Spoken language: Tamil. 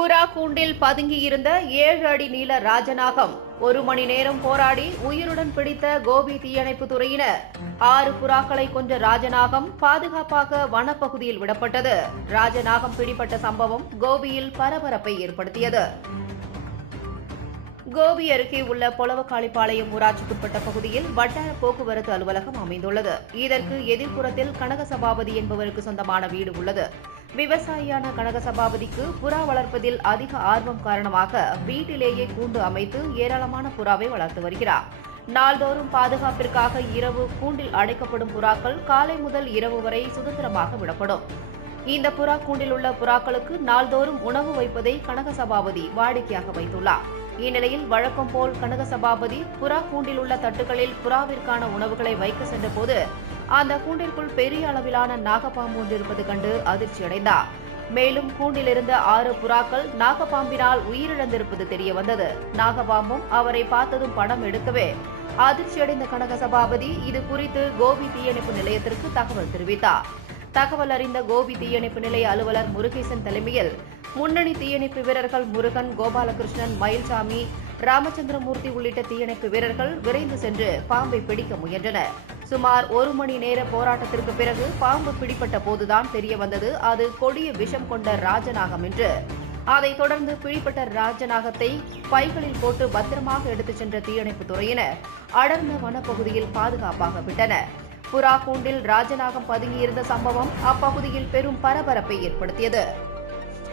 புறா கூண்டில் பதுங்கியிருந்த ஏழு அடி நீள ராஜநாகம். ஒரு மணி நேரம் போராடி உயிருடன் பிடித்த கோபி தீயணைப்பு துறையினர். ஆறு புறாக்களை கொன்ற ராஜநாகம் பாதுகாப்பாக வனப்பகுதியில் விடப்பட்டது. ராஜநாகம் பிடிபட்ட சம்பவம் கோபியில் பரபரப்பை ஏற்படுத்தியது. கோபி அருகே உள்ள பொலவக்காளிப்பாளையம் ஊராட்சிக்குட்பட்ட பகுதியில் வட்டார போக்குவரத்து அலுவலகம் அமைந்துள்ளது. இதற்கு எதிர்ப்புறத்தில் கனக சபாபதி என்பவருக்கு சொந்தமான வீடு உள்ளது. விவசாயியான கனக சபாபதிக்கு புறா வளர்ப்பதில் அதிக ஆர்வம் காரணமாக வீட்டிலேயே கூண்டு அமைத்து ஏராளமான புறாவை வளர்த்து வருகிறார். நாள்தோறும் பாதுகாப்பிற்காக இரவு கூண்டில் அடைக்கப்படும் புறாக்கள் காலை முதல் இரவு வரை சுதந்திரமாக விடப்படும். இந்த புறா கூண்டில் உள்ள புறாக்களுக்கு நாள்தோறும் உணவு வைப்பதை கனக சபாபதி வாடிக்கையாக வைத்துள்ளார். இந்நிலையில் வழக்கம் போல் கனக சபாபதி புறா கூண்டில் உள்ள தட்டுகளில் புறாவிற்கான உணவுகளை வைக்க சென்றபோது அந்த கூண்டிற்குள் பெரிய அளவிலான நாகப்பாம்பு ஒன்று இருப்பது கண்டு அதிர்ச்சியடைந்தார். மேலும் கூண்டில் இருந்த ஆறு புறாக்கள் நாகப்பாம்பினால் உயிரிழந்திருப்பது தெரிய வந்தது நாகப்பாம்பும் அவரை பார்த்ததும் படம் எடுக்கவே அதிர்ச்சியடைந்த கனக சபாபதி இது குறித்து கோபி தீயணைப்பு நிலையத்திற்கு தகவல் தெரிவித்தார். தகவல் அறிந்த கோபி தீயணைப்பு நிலைய அலுவலர் முருகேசன் தலைமையில் முன்னணி தீயணைப்பு வீரர்கள் முருகன் கோபாலகிருஷ்ணன் மயில்சாமி ராமச்சந்திரமூர்த்தி உள்ளிட்ட தீயணைப்பு வீரர்கள் விரைந்து சென்று பாம்பை பிடிக்க முயன்றனர். சுமார் ஒரு மணி நேர போராட்டத்திற்கு பிறகு பாம்பு பிடிப்பட்ட போதுதான் தெரிய வந்தது. அது கொடிய விஷம் கொண்ட ராஜநாகம் என்று. அதைத் தொடர்ந்து பிடிப்பட்ட ராஜநாகத்தை பைகளில் போட்டு பத்திரமாக எடுத்துச் சென்ற தீயணைப்பு துறையினர் அடர்ந்த வனப்பகுதியில் பாதுகாப்பாக விட்டனர். புறா கூண்டில் ராஜநாகம் பதுங்கியிருந்த சம்பவம் அப்பகுதியில் பெரும் பரபரப்பை ஏற்படுத்தியது.